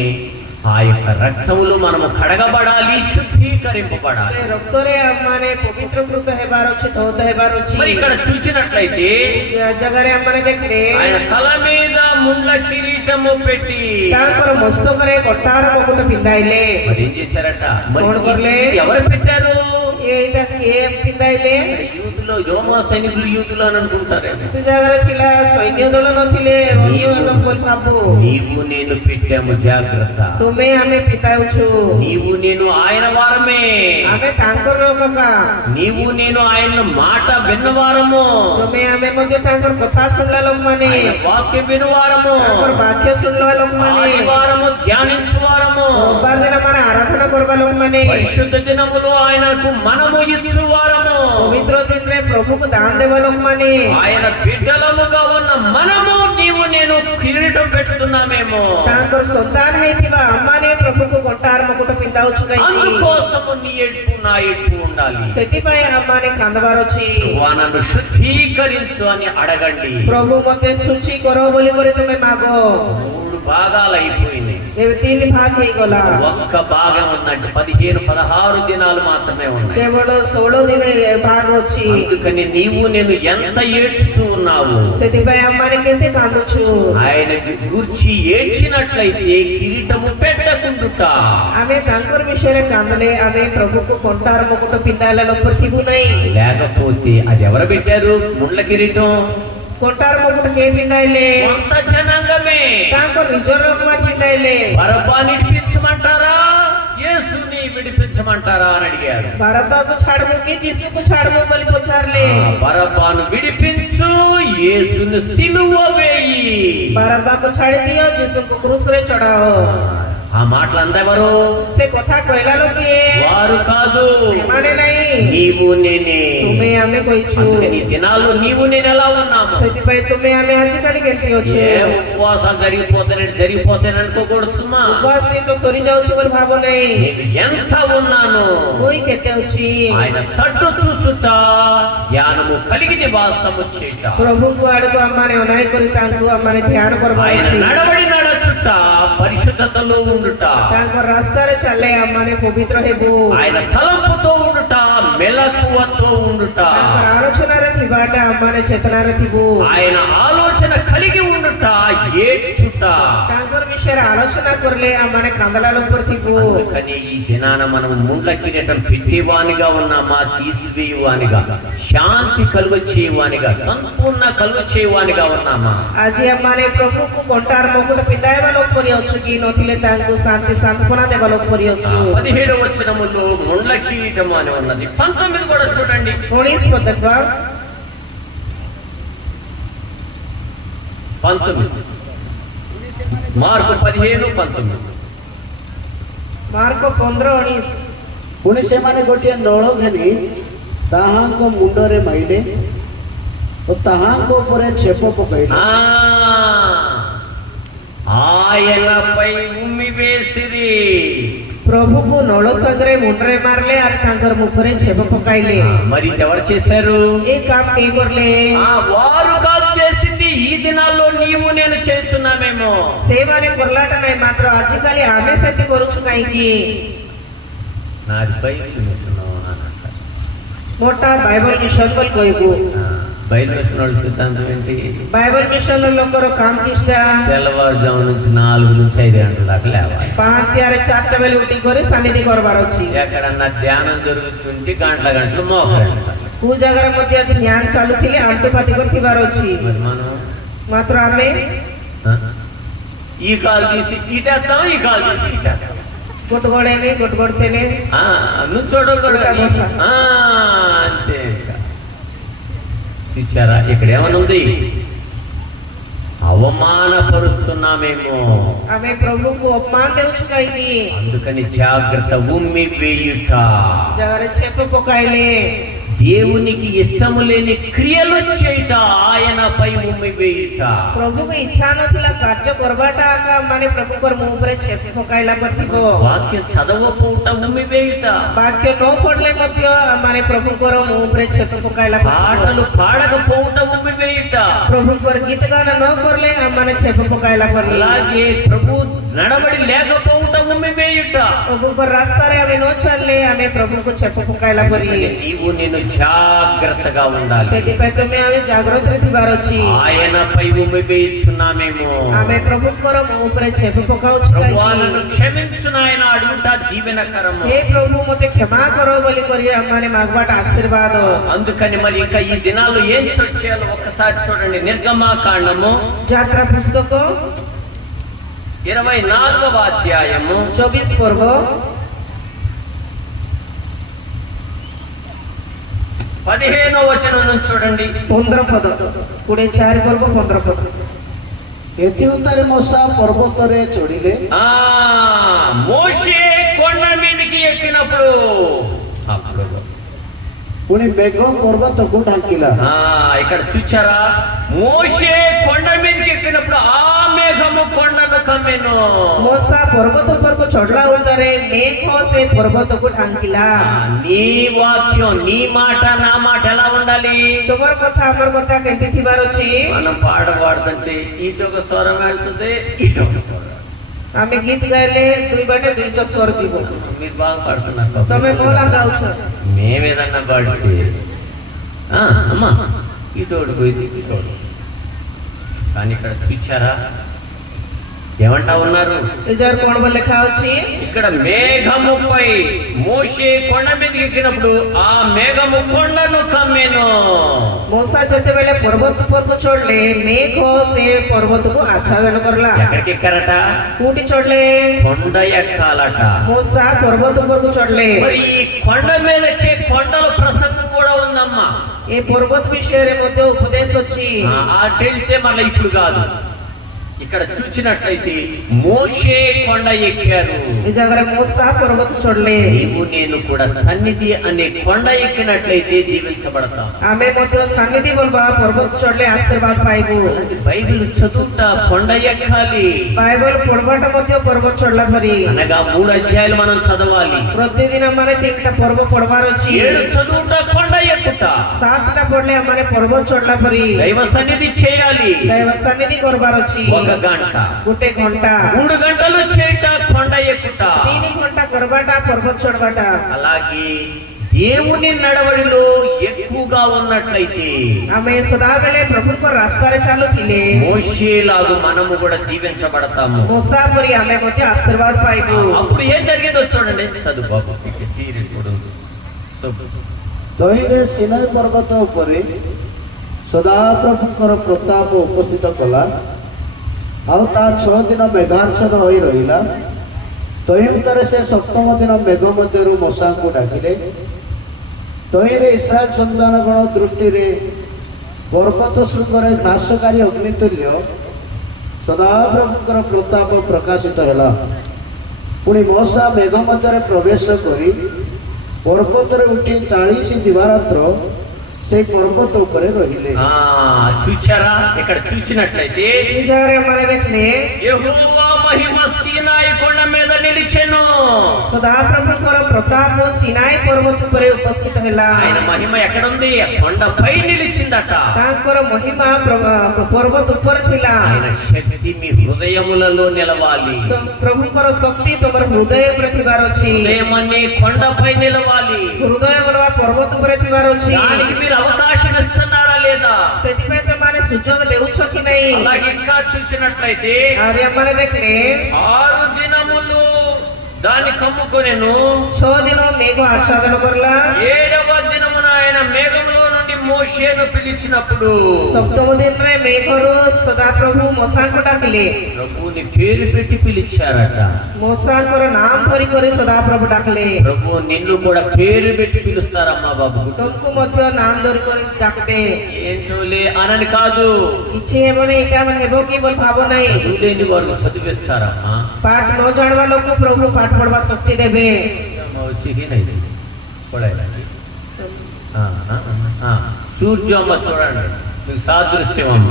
ఆ యొక్క రక్తములో మనము కడగబడాలి శుద్ధీకరింపబడాలి से रक्त रे हमने पवित्रकृत हेबार अछि धौत हेबार अछि మరి ఇక్కడ చూసినట్లయితే जगह रे हमने देखले ఆయన తల మీద ముండ్ల కిరీటము పెట్టి तांकर मस्तक रे कटार मुकुट पिंदाइले మరి ఏం చేశారట మరి కౌన్ కర్లే? ఎవరు పెట్టారు एटा के पिंदाइले యూదులో రోమా సైనికులు యూదులు అని అనుకుంటారేమో से जगह रे थिला सैन्य दल नथिले रोमियो एकदम बोल बाबू నీవు నేను పెట్టాము జాగ్రత్త तुम्हें हमें पिताउछु నీవు నేను ఆయన వారమే हमें तांकर लोकका నీవు నేను ఆయన మాట విన్నవారము तुम्हें हमें मजे तांकर कथा सुनला लोग माने ఆయన వాక్య వినువారము तांकर वाक्य सुनला लोग माने ఆదివారము ధ్యానించువారము सोमवार दिन हमारा आराधना करबा लोग माने పరిశుద్ధ దినములో ఆయనకు మనము ఇచ్చువారము पवित्र दिन रे प्रभु को दान देवा लोग माने ఆయన బిడ్డలముగా ఉన్న మనము నీవు నేను కిరీటం పెట్టుతున్నామేమో तांकर संतान है थिबा अम्माने प्रभु को कटार मुकुट पिंदाउछु नहीं అందుకోసము నీ ఏడ్పు నా ఏడ్పు ఉండాలి सेतिपाई अम्माने कांदबार अछि ప్రభువా నన్ను శుద్ధీకరించు అని అడగండి प्रभु मते सूची करो बोली करे तुम्हें मागो 3 భాగాలు అయిపోయినాయి ଏବେ 3 ଭାଗ ହେଇଗଲା ఒక్క భాగం ఉందంటే 15-16 దినాలు మాత్రమే ఉన్నాయి. କେବଳ 16 ଦିନ ଭାଗ ଅଛି అందుకని నీవు నేను ఎంత ఏడ్చుతూ ఉన్నావు. ସେଥିପାଇଁ ଆମମାନେ କେତେ କାନ୍ଦୁଛୁ ఆయన గూర్చి ఏడ్చినట్లయితే కిరీటము పెట్టకుండుట. ଆମେ ତାଙ୍କର ବିଷୟରେ କାନ୍ଦଲେ ଆମେ ପ୍ରଭୁକୁ କଣ୍ଟାର ମୁକୁଟ ପିନ୍ଧାଇଲା ଲୋକ ଥିବୁ ନାହିଁ లేకపోతే అది ఎవరు పెట్టారు ముళ్ళ కిరీటం? କଣ୍ଟାର ମୁକୁଟ କିଏ ପିନ୍ଧାଇଲେ కొంత జనాంగమే. ତାଙ୍କ ନିଜ ଲୋକମାନେ ପିନ୍ଧାଇଲେ బరబ్బాని విడిపించమంటారా యేసుని విడిపించమంటారా అని అడిగారు. ବାରବାଙ୍କୁ ଛାଡିବୁ କି ଯୀଶୁକୁ ଛାଡିବୁ ବୋଲି ପଚାରିଲେ బరబ్బాను విడిపించు, యేసుని సిలువ వేయి. ବାରବାଙ୍କୁ ଛାଡି ଦିଅ ଯୀଶୁକୁ କ୍ରୁସରେ ଚଢାଅ ఆ మాటలు అందెవరు? ସେ କଥା କହିଲା ଲୋକ କିଏ వారు కాదు, ସେମାନେ ନାହିଁ నీవు నేనే. ତୁମେ ଆମେ କହିଛୁ అందుకని ఈ దినాల్లో నీవు నేను ఎలా ఉన్నాము? ସେଥିପାଇଁ ତୁମେ ଆମେ ଆଜିକାଲି କେମିତି ଅଛୁ ఏ ఉపవాసాలు జరిగిపోతానని అనుకోకూడదు సుమా. ଉପବାସ ତ ସରି ଯାଉଛି ବୋଲି ଭାବ ନାହିଁ నేను ఎంత ఉన్నాను? ହୋଇ କେତେ ଅଛି ఆయన తట్టు చూచుట, ధ్యానము కలిగి నివాసము చేయుట. ପ୍ରଭୁଙ୍କୁ ଆଡକୁ ଆମମାନେ ଅନାଇ କରି ତାଙ୍କୁ ଆମମାନେ ଧ୍ୟାନ କରିବା ఆయన ଉଚିତ నడవడి నడచుట, పరిశుద్ధతలో ఉండుట. ତାଙ୍କ ରାସ୍ତାରେ ଚାଲେ ଆମମାନେ ପବିତ୍ର ହେବୁ ఆయన తలంపుతో ఉండుట, మెలకువతో ఉండుట. ତାଙ୍କର ଆଲୋଚନାରେ ଥିବାଟା ଆମମାନେ ଚେତନାରେ ଥିବୁ ఆయన ఆలోచన కలిగి ఉండుట, ఏడ్చుట. ତାଙ୍କର ବିଷୟରେ ଆଲୋଚନା କରିଲେ ଆମମାନେ କାନ୍ଦଲା ଲୋକ ଥିବୁ అందుకని ఈ దినాన మనం ముండ్ల కిరీటం పెట్టేవానిగా ఉన్నామా, తీసివేయువానిగా, శాంతి కలుగ చేయవానిగా, సంపూర్ణ కలుగ చేయవానిగా ఉన్నామా? ଆଜି ଆମମାନେ ପ୍ରଭୁକୁ କଣ୍ଟାର ମୁକୁଟ ପିନ୍ଧାଇବା ଲୋକ ପରି ଅଛୁ କି ନଥିଲେ ତାଙ୍କୁ ଶାନ୍ତି ସାନ୍ତ୍ୱନା ଦେବା ଲୋକ ପରି ଅଛୁ 17వ వచనములో ముండ్ల కిరీటం అని ఉన్నది. 19 కూడా చూడండి. 19 ପଦ ଦେଖ 19 మార్కు 15-19. ମାର୍କ 15-19 ପୁଣି ସେମାନେ ଗୋଟିଏ ନଳ ଘେନି ତାହାଙ୍କ ମୁଣ୍ଡରେ ମାଇଲେ ଓ ତାହାଙ୍କ ଉପରେ ଛେପ ପକାଇଲେ. ఆయనపై ఉమ్మి వేసిరి. ప్రభుకు నొଳ ସାଙ୍ଗରେ ମୁଣ୍ଡରେ ମାରିଲେ ଆର ତାଙ୍କର ମୁଖରେ ଛେପ ପକାଇଲେ మరి ఎవరు చేశారు? ఏ କାମ କେ କରଲେ వారు కాదు చేసింది. ఈ దినాల్లో నీవు నేను చేస్తున్నామేమో. ସେମାନେ କରଲାଟା ନାହିଁ ମାତ୍ର ଆଜିକାଲି ଆମେ ସେଠି କରୁଛୁ କାହିଁକି నాది బైబిల్ మిషన్ ମୋଟା ବାଇବଲ ମିଶନ ବୋଲି କହିବୁ బైబిల్ మిషన్ వాళ్ళ సిద్ధాంతం ఏంటి? ବାଇବଲ ମିଶନ ଲୋକର କାମ କିଛଟା తెల్లవారుజాము నుంచి 4 నుంచి 5 గంటల దాకా లేవాలి. ପାହାନ୍ତିଆରେ 4ଟା ବେଳେ ଉଠି କରି ସାନିଧି କରବାର ଅଛି ఎక్కడన్నా ధ్యానం జరుగుతుంటే గంటలు మోకరించాలి. କୋଉ ଜାଗାରେ ମଧ୍ୟ ଧ୍ୟାନ ଚାଲୁଥିଲେ ଆଣ୍ଠୁପାତି କରିଥିବାର ଅଛି మరి మనం ମାତ୍ର ଆମେ ఈ కాలు తీసి ఇటేస్తాం, ఈ కాలు తీసి ఇటేస్తాం. ଗୋଟ ଗୋଡେନେ ଗୋଟ ଗୋଡତେନେ నుంచోడు అంతే. ఇంకా చూచారా ఇక్కడ ఏమనుంది? అవమానపరుస్తున్నామేమో. ଆମେ ପ୍ରଭୁକୁ ଅପମାନ ଦେଉଛୁ କାହିଁକି అందుకని జాగ్రత్త. ఉమ్మి వేయుట, ଜାଗାରେ ଛେପ ପକାଇଲେ దేవునికి ఇష్టము లేని క్రియలు చేయుట, ఆయనపై ఉమ్మి వేయుట. ପ୍ରଭୁକୁ ଇଚ୍ଛା ନଥିଲା କାର୍ଯ୍ୟ କରବାଟା ଆକା ମାନେ ପ୍ରଭୁଙ୍କର ମୁହଁ ଉପରେ ଛେପ ପକାଇଲା ପଥିବ వాక్యం చదవపోవుట ఉమ్మి వేయుట. ବାକ୍ୟ ନ ପଢିଲେ ମଧ୍ୟ ମାନେ ପ୍ରଭୁଙ୍କର ମୁହଁ ଉପରେ ଛେପ ପକାଇଲା పాటలు పాడకపోవుట ఉమ్మి వేయుట. ପ୍ରଭୁଙ୍କର ଗୀତ ଗାନ ନ କରିଲେ ମାନେ ଛେପ ପକାଇଲା ପରି అలాగే ప్రభు నడవడి లేకపోవుట ఉమ్మి వేయుట. ପ୍ରଭୁଙ୍କର ରାସ୍ତାରେ ଆମେ ନ ଚାଲିଲେ ଆମେ ପ୍ରଭୁଙ୍କୁ ଛେପ ପକାଇଲା ପରି నీవు నేను జాగ్రత్తగా ఉండాలి. ସେଥିପାଇଁ ତୁମେ ଆମେ ଜାଗ୍ରତରେ ଥିବାର ଅଛି ఆయనపై ఉమ్మి వేయుచున్నామేమో. ଆମେ ପ୍ରଭୁଙ୍କର ମୁହଁ ଉପରେ ଛେପ ପକାଉଛୁ ప్రభువా କାହିଁକି? నన్ను క్షమించు నాయన అడుగుట దీవెనకరము. హే ప్రభు ମୋତେ କ୍ଷମା କର ବୋଲି କରି ଆମମାନେ ମାଗବାଟା ఆశీర్వాଦ అందుకని మరి ఇంకా ఈ దినాల్లో ఏం చేయాలో ఒక్కసారి చూడండి. నిర్గమాకాండము ଯାତ୍ରା ପୁସ୍ତକ 24వ అధ్యాయము 24 ପର୍ବ 15వ వచనం నుంచి చూడండి. 15 ପଦ 24 ପର୍ବ 15 ପଦ ଏଥି ଉତ୍ତାରେ ମୂଷା ପର୍ବତରେ ଚଢିଲେ. మోషే కొండ మీదకి ఎక్కినప్పుడు అప్పుడు ପୁଣି ମେଘ ପର୍ବତକୁ ଢାଙ୍କିଲା. ఇక్కడ చూచారా? మోషే కొండ మీదకి ఎక్కినప్పుడు ఆ మేఘము కొండను కమ్మెను. ମୂଷା ପର୍ବତ ଉପରକୁ ଚଢିଲା ଉତ୍ତାରେ ମେଘ ସେ ପର୍ବତକୁ ଢାଙ୍କିଲା నీ వాక్యం, నీ మాట, నా మాట ఎలా ఉండాలి? ତୁମର କଥା ଆମର କଥା କେମିତି ଥିବାର ଅଛି మనం పాట పాడుతుంటే ఇటు ఒక స్వరం వెళ్తుంది, ఇటు ఒక స్వరం. ଆମେ ଗୀତ ଗାଇଲେ ଦୁଇ ବାଟେ ଦୁଇଟା ସ୍ୱର ଯିବ మీరు బాగా పాడుతున్నారు ତମେ ଭଲ ଗାଉଛ మేమేదన్నా పాడితే అమ్మా ఇటోడు పోయింది ఇటోడు కానీ ఇక్కడ చూచారా ఏమంటా ఉన్నారు నిజారు కోణ లెక్క వచ్చి ఇక్కడ మేఘముపై మోషే కొండ మీదకి ఎక్కినప్పుడు ఆ మేఘము కొండను కమ్మేను మూసా ଯେତେବେଳେ ପର୍ବତ ଉପରକୁ ଚଢିଲେ ମେଘ ସେ ପର୍ବତକୁ ଆଚ୍ଛାଦନ କରଲା ఎక్కడికి ఎక్కారట କୋଉଠି ଚଢିଲେ కొండ ఎక్కాలట మూసా పర్వత ఉపరକୁ చଢిଲେ మరి ఈ కొండ మీద ఎక్కే కొండల ప్రసంగం కూడా ఉందమ్మా ఏ పర్వత విషୟରେ ମଧ୍ୟ ఉపదేଶ ଅଛି అటు వెళ్తే మళ్ళీ ఇప్పుడు కాదు ఇక్కడ చూసినట్లయితే మోషే కొండ ఎక్కారు ఈ జాగరే మూసా పర్వత చଢిଲେ నీవు నేను కూడా సన్నిధి అనే కొండ ఎక్కినట్లయితే దీవించబడతాం ఆమె ମଧ୍ୟ సన్నిధి బల్బా పర్వత చଢిଲେ ఆశీర్వాద పాଇବୁ బైబిల్ చదువుతా కొండ ఎక్కాలి బైబిల్ పଢବାଟା ମଧ୍ୟ పర్వత చଢିଲା పରି అనగా 3 అధ్యాయాలు మనం చదవాలి ପ୍ରତିଦିନ ମାନେ 3ଟା ପର୍ବ ପଢବାର ଅଛି 7 చదువుతా కొండ ఎక్కుట 7ଟା ପଢଲେ ମାନେ ପର୍వତ ଚଢିଲା పరి దైవ సన్నిధి చేయాలి దైవ సన్నిధి କରବାର ଅଛି గంట ଗୋଟେ ଘଣ୍ଟା 3 గంటలు చేయట కొండ ఎక్కుట 3 ଘଣ୍ଟା କରବାଟା పర్వత చଢବାଟା అలాగే దేవుని నడవడిలో ఎక్కువగా ఉన్నట్లయితే ఆమె సదావేళే ప్రభుత్వ రాస్తారే చాలుଥିଲେ మోషేలాగా మనము కూడా దీవించబడతాము మూసా పరి ఆమె ମଧ୍ୟ ఆశీర్వాద పాइबు అప్పుడు ఏం జరిగిందో చూడండి చదువు బాబు ତହିଁରେ ସିନାଇ ପର୍ବତ ଉପରେ ସଦାପ୍ରଭୁଙ୍କର ପ୍ରତାପ ଉପସ୍ଥିତ କଲା ଆଉ ତା 6 ଦିନ ମେଘାଚ୍ଛନ୍ନ ହୋଇ ରହିଲା ତହିଁରେ ସେ 7ମ ଦିନ ମେଘ ମଧ୍ୟରୁ ମୂଷାଙ୍କୁ ଡାକିଲେ ତହିଁରେ ଇସ୍ରାଏଲ ସନ୍ତାନଗଣ ଦୃଷ୍ଟିରେ ପର୍ବତ ଶୃଙ୍ଗରେ ନାଶକାରୀ ଅଗ୍ନିତୁଲ୍ୟ ସଦାପ୍ରଭୁଙ୍କର ପ୍ରତାପ ପ୍ରକାଶିତ ହେଲା ପୁଣି ମୂଷା ମେଘ ମଧ୍ୟରେ ପ୍ରବେଶ କରି ପର୍ବତରେ ଉଠି 40 ଦିବାରାତ୍ର সেই పర్వత উপরে রহিলে చూచారా ఇక్కడ చూసినట్లయితే నిజారే మన देखले యెహోవా మహిమ సీనాయి కొండ మీద నిలిచెను సదాప్రభుଙ୍କର ప్రతాప సీనాయి పర్వత ଉପରେ ଉପସ୍ଥିତ ହେଲା ఆయన మహిమ ఎక్కడ ఉంది కొండపై నిలిచిందట ତାଙ୍କର మహిమ పర్వత ଉପରେ ଥିଲା ఆయన శక్తి మీ హృదయములలో నిలవాలి ప్రభుଙ୍କର ଶକ୍ତି ତମର ହୃଦୟ ଉପରେ ଥିବାର ଅଛି హృదయం అనే కొండపై నిలవాలి ହୃଦୟ ବలବା పర్వత ଉପରେ ଥିବାର ଅଛି దానికి మీరు అవకాశం ఇస్తున్నారా లేదా ସେଥିପାଇଁ ତମମାନେ ସୁଯୋଗ ଦେଉଛ କି ନାହିଁ అలాగే ఇంకా చూసినట్లయితే ଆରେ ଆମମାନେ ଦେଖିଲେ 6 దినములు దాన్ని కమ్ముకొనెను 6 ଦିନ మేఘ ఆచ్ఛాదన କରଲା 7వ దినమున ఆయన మేఘములో నుండి మోషేను పిలిచినప్పుడు 7వ ଦିନରେ మేఘରୁ ସଦାପ୍ରଭୁ ମୂଷାଙ୍କୁ ଡାକିଲେ ప్రభువుని పేరు పెట్టి పిలిచారట ମୂଷାଙ୍କର ନାମ ଧରି କରି ସଦାପ୍ରଭୁ ଡାକିଲେ ప్రభు నిన్ను కూడా పేరు పెట్టి పిలుస్తారమ్మా బాబు ତମକୁ ମଧ୍ୟ ନାମ ଧରି କରି ଡାକିବେ ఏంటోలే అనని కాదు କିଛି ହେବନି ଏଇଟା ମାନେ ହେବ କି ବୋଲି ଭାବ ନାହିଁ చదువులేని వారు చదివిస్తారమ్మా ପାଠ ନ ଜାଣିବା ଲୋକକୁ ପ୍ରଭୁ ପାଠ ପଢବା ଶକ୍ତି ଦେବେ వచ్చి సూర్యమ్మ చూడండి మీకు సాదృశ్యం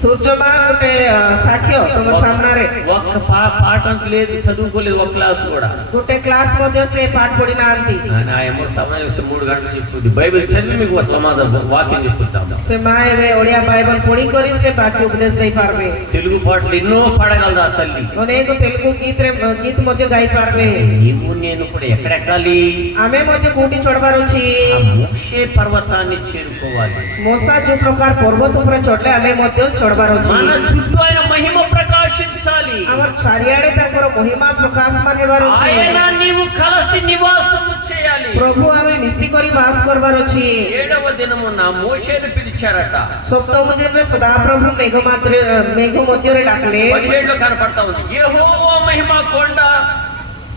సూర్యమా ଗୋଟେ ସାକ୍ଷ୍ୟ ତମ ସାମ୍ନାରେ ఒక్క పాట లేదు చదువుకోలేదు ఒక క్లాస్ కూడా ଗୋଟେ କ୍ଲାସ ମଧ୍ୟ ସେ ପାଠ ପଢି ନାହାନ୍ତି ఆయన సమయం ఇస్తే 3 గంటలు చెప్తుంది బైబిల్ చదివి మీకు సమాధానం వాక్యం చెప్తాం ସେ ମା ଏବେ ଓଡିଆ ବାଇବଲ ପଢି କରି ସେ ବାକ୍ୟ ଉପଦେଶ ଦେଇ ପାରିବେ తెలుగు పాటలు ఎన్నో పాడగలదా తల్లి ଅନେକ ତେଲୁଗୁ ଗୀତ ମଧ୍ୟ ଗାଇ ପାରିବେ నీవు నేను కూడా ఎక్కడెక్కాలి ଆମେ ମଧ୍ୟ କୋଉଠି ଚଢବାର ଅଛି మోషే పర్వతాన్ని చేరుకోవాలి మూసా ଯୋଉ ପ୍ରକାର ପର୍ବତ ଉପରେ ଚଢିଲେ ଆମେ ମଧ୍ୟ ଚଢବାର ଅଛି మన చుట్టూ ఆయన మహిమ ప్రకాశించాలి ଆମର ଚାରିଆଡେ ତାଙ୍କର ମହିମା ପ୍ରକାଶମାନ ହେବାର ଅଛି ఆయన నీవు కలిసి నివాసము చేయాలి ପ୍ରଭୁ ଆମେ ମିଶିକରି ବାସ କରବାର ଅଛି 7వ దినమున మోషేను పిలిచారట 7వ ଦିନରେ ସଦାପ୍ରଭୁ ମେଘ ମଧ୍ୟରେ ଡାକିଲେ 17లో కనపడతా ఉంది యెహోవా మహిమ కొండ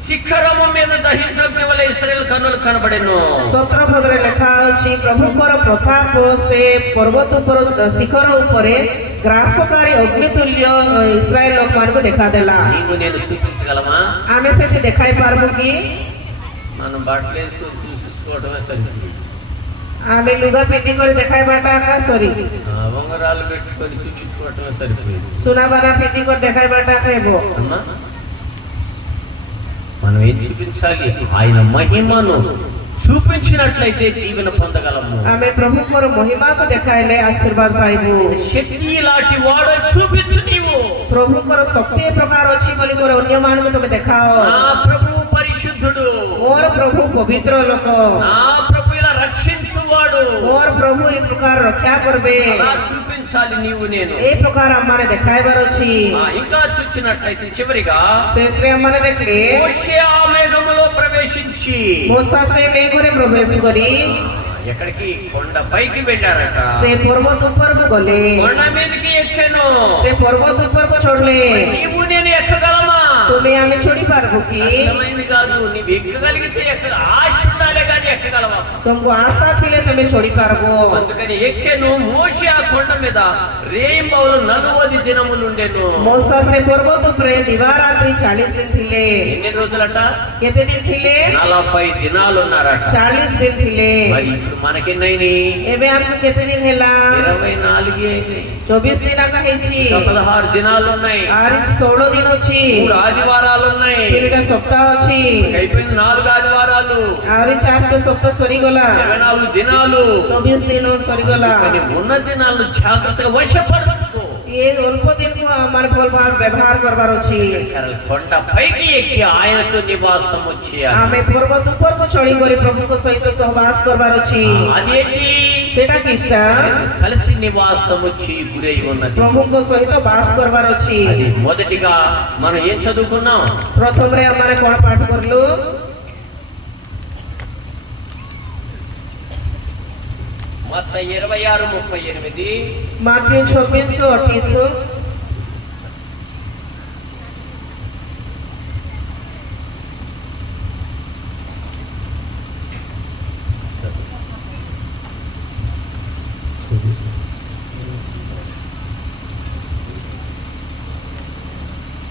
శిఖరము మీద దహించగ్ని వలె ఇశ్రాయేలు కన్నులు కనబడెను 17 ପଦରେ ଲେଖା ଅଛି ପ୍ରଭୁଙ୍କର ପ୍ରତାପ ସେ ପର୍ବତ ଉପର ଶିଖର ଉପରେ ଗ୍ରାସକାରୀ ଅଗ୍ନିତୁଲ୍ୟ ଇସ୍ରାଏଲ ଲୋକମାନଙ୍କୁ ଦେଖାଦେଲା నీవు నేను చూపించగలమా ଆମେ ସେଠି ଦେଖାଇ ପାରିବୁ କି మనం బాట్లేసి చూసుకోవడమే సరిపోయింది ଆମେ ଲୁଗା ପିନ୍ଧି କରି ଦେଖାଇବାଟା ଏକା ସରି ఉంగరాలు పెట్టుకొని చూపించుకోవడమే సరిపోయింది ସୁନାବାନା ପିନ୍ଧି କରି ଦେଖାଇବାଟା ହେବ అమ్మా మనం ఏం చూపించాలి ఆయన మహిమను చూపించినట్లయితే దీవెన పొందగలము ଆମେ ପ୍ରଭୁଙ୍କର ମହିମାକୁ ଦେଖାଇଲେ ଆଶୀର୍ବାଦ ପାଇବୁ శక్తి లాంటి వాడు చూపించు నీవు ପ୍ରଭୁଙ୍କର ଶକ୍ତି ଏ ପ୍ରକାର ଅଛି ବୋଲି କରି ଅନ୍ୟମାନଙ୍କୁ ତମେ ଦେଖାଅ। నా ప్రభు పరిశుద్ధుడు, ମୋର ପ୍ରଭୁ ପବିତ୍ର ଲୋକ, నా ప్రభు ఇలా రక్షించువాడు. ମୋର ପ୍ରଭୁ ଏ ପ୍ରକାର ରକ୍ଷା କରିବେ, అలా చూపించాలి నీవు నేను. ଏ ପ୍ରକାର ଆମମାନେ ଦେଖାଇବାର ଅଛି। ఇంకా చూచినట్లయితే చివరిగా ଶେଷରେ ଆମମାନେ ଦେଖିଲେ మోషే ఆ మేఘములో ప్రవేశించి ମୂଷା ସେ ମେଘରେ ପ୍ରବେଶ କରି ఎక్కడికి? కొండ పైకి వెళ్ళారట. ସେ ପର୍ବତ ଉପରକୁ ଗଲେ, కొండ మీదకి ఎక్కాను. ସେ ପର୍ବତ ଉପରକୁ ଚଢିଲେ। నీవు నేను ఎక్కగలమా? ତୁମେ ଆମେ ଚଢି ପାରିବୁ କି? కష్టమైంది కాదు, నీవు ఎక్కగలిగితే ఆశ ఉండాలి కానీ ఎక్కగలవా? ତୁମକୁ ଆଶା ଥିଲେ ତମେ ଚଢି ପାରିବ। అందుకని ఎక్కాను. మోషే ఆ కొండ మీద రేయింబవలు 40 దినములు ఉండెను. ମୂଷା ସେ ପର୍ବତ ଉପରେ ଦିବାରାତ୍ରି 40 ଦିନ ଥିଲେ। ఎన్ని రోజులట? କେତେ ଦିନ ଥିଲେ? 40 దినాలు ఉన్నారట. 40 ଦିନ ଥିଲେ। మరి ఇప్పుడు మనకెన్నైనాయి? ଏବେ ଆମକୁ କେତେ ଦିନ ହେଲା? 24 అయినాయి. 24 ଦିନ ଆକା ହେଇଛି। 16 దినాలు ఉన్నాయి. ଆହୁରି 16 ଦିନ ଅଛି। 3 ఆదివారాలు ఉన్నాయి. 3ଟା ସପ୍ତାହ ଅଛି। అయిపోయింది 4 ఆదివారాలు. ଆହୁରି 4ଟା ସପ୍ତାହ ସରିଗଲା। 24 దినాలు. 24 ଦିନ ସରିଗଲା। కానీ ఉన్న దినాలను జాగ్రత్తగా వశపరుచుకో. ଏ ଅଳ୍ପ ଦିନକୁ ଆମର ଭଲ ଭାବରେ ବ୍ୟବହାର କରିବାର ଅଛି। కొండ పైకి ఎక్కి ఆయనతో నివాసం వచ్చేయాలి. ଆମେ ପର୍ବତ ଉପରକୁ ଚଢି କରି ପ୍ରଭୁଙ୍କ ସହିତ ସହବାସ କରିବାର ଅଛି। అదేంటి? ସେଟା କିଛିଟା కలిసి నివాసం వచ్చి గురై ఉన్నది. ପ୍ରଭୁଙ୍କ ସହିତ ବାସ କରିବାର ଅଛି। అది మొదటిగా మనం ఏం చదువుకున్నాం? ପ୍ରଥମରେ ଆମେ କଣ ପାଠ କରିଲୁ? మత్తయి 26:38. ମାଥ୍ୟୁ 26:28।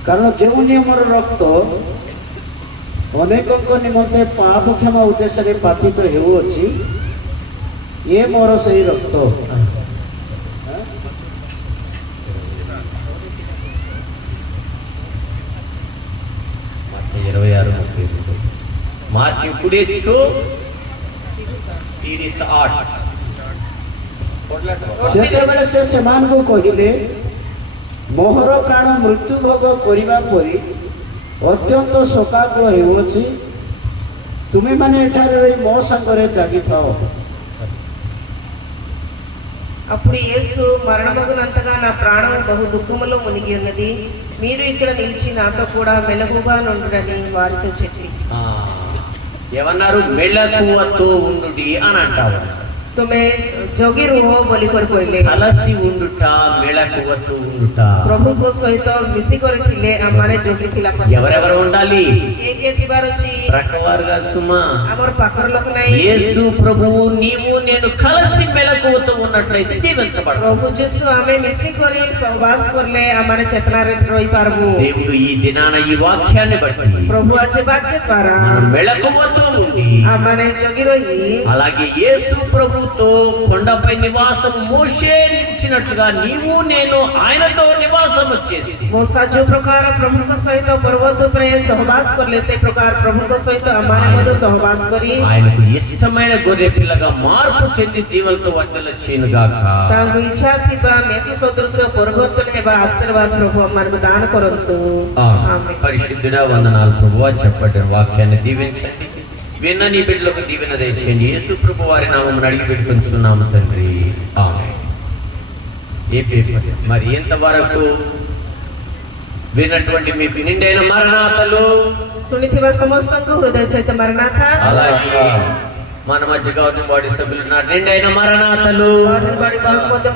କାରଣ ଯେଉଁ ନିୟମର ରକ୍ତ ଅନେକଙ୍କ ନିମନ୍ତେ ପାପ କ୍ଷମା ଉଦ୍ଦେଶ୍ୟରେ ପାତିତ ହେଉଅଛି, ଏ ମୋର ସେହି ରକ୍ତ। మత్తయి 26:38. మాథ్యూ కుడే छु 38. ସେତେବେଳେ ସେ ସେମାନଙ୍କୁ କହିଲେ, ମୋହର ପ୍ରାଣ ମୃତ୍ୟୁ ଭୋଗ କରିବା ପରି ଅତ୍ୟନ୍ତ ଶୋକାକୁଳ ହେଉଅଛି, ତୁମେମାନେ ଏଠାରେ ରହି ମୋ ସାଙ୍ଗରେ ଜାଗିଥାଅ। అప్పుడు యేసు మరణమగునంతగా నా ప్రాణం బహు దుఃఖములో మునిగి ఉన్నది, మీరు ఇక్కడ నిలిచి నాతో కూడా మెలకుగా నుండుడని వారితో చెప్పి. ఏమన్నారు? మెళకువతో ఉండుడి అని అంటారు. ତୁମେ ଜଗି ରୁହ ବୋଲି କରି କହିଲେ। కలసి ఉండుట, మెళకువతో ఉండుట. ପ୍ରଭୁଙ୍କ ସହିତ ମିଶିକରି ଥିଲେ ଆମମାନେ ଜଗିଥିଲା। ఎవరెవరు ఉండాలి? କିଏ କିଏ ଥିବାର ଅଛି? ప్రక్కవారుగా సుమా. ଆମର ପାଖର ଲୋକ ନାହିଁ। యేసు ప్రభువు నీవు నేను కలిసి మెళకువతో ఉన్నట్లయితే దీవించబడతాం. ପ୍ରଭୁ ଯୀଶୁ ଆମେ ମିଶିକରି ସହବାସ କଲେ ଆମମାନେ ଚେତନାରେ ରହିପାରିବୁ। దేవుడు ఈ దినాన ఈ వాక్యాన్ని బట్టి ପ୍ରଭୁ ଆଜି ବାକ୍ୟ ଦ୍ୱାରା మనం మెళకువతో ఉండి ଆମମାନେ ଜଗି ରହି అలాగే యేసు ప్రభుతో కొండపై నివాసం మోషే ఇచ్చినట్టుగా నీవు నేను ఆయనతో నివాసం వచ్చేసి ମୂଷା ଯୋଉ ପ୍ରକାର ପ୍ରଭୁଙ୍କ ସହିତ ପର୍ବତ ଉପରେ ସହବାସ କଲେ ସେ ପ୍ରକାର ପ୍ରଭୁଙ୍କ ସହିତ ଆମମାନେ ମଧ୍ୟ ସହବାସ କରି ఆయనకు ఇష్టమైన గొర్రె పిల్లగా మార్పు చెంది దీవెనతో వర్ధల చేయనుగాక. ତାଙ୍କୁ ଇଚ୍ଛା ଥିବା ମେଷ ସଦୃଶ ପରିବର୍ତ୍ତନ ହେବା ఆశీర్వాଦ ప్రభు ଆମମାନଙ୍କୁ ଦାନ କରନ୍ତୁ। ఆమేన్। పరిశుద్ధుడా వందనాలు ప్రభువా, చెప్పండి వాక్యాన్ని దీవించండి. విన్న నీ బిడ్డలకు దీవెన దయచేయండి. యేసు ప్రభు వారి నామమున అడిగి పెట్టుకుంటున్నాము తండ్రి. ఆమేన్. ఏ పేపర్ మరి ఎంతవరకు విన్నటువంటి మీకు నిండైన మరణాతలు, ଶୁଣିଥିବା ସମସ୍ତଙ୍କୁ ହୃଦୟ ସହିତ ମରଣାଥା। అలాగే మన మధ్య గవర్నింగ్ బాడీ సభ్యులు ఉన్నారు, నిండైన మరణాతలు.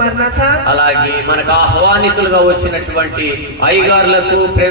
మరଣାଥା। అలాగే మనకు ఆహ్వానితులుగా వచ్చినటువంటి అయ్యగారులకు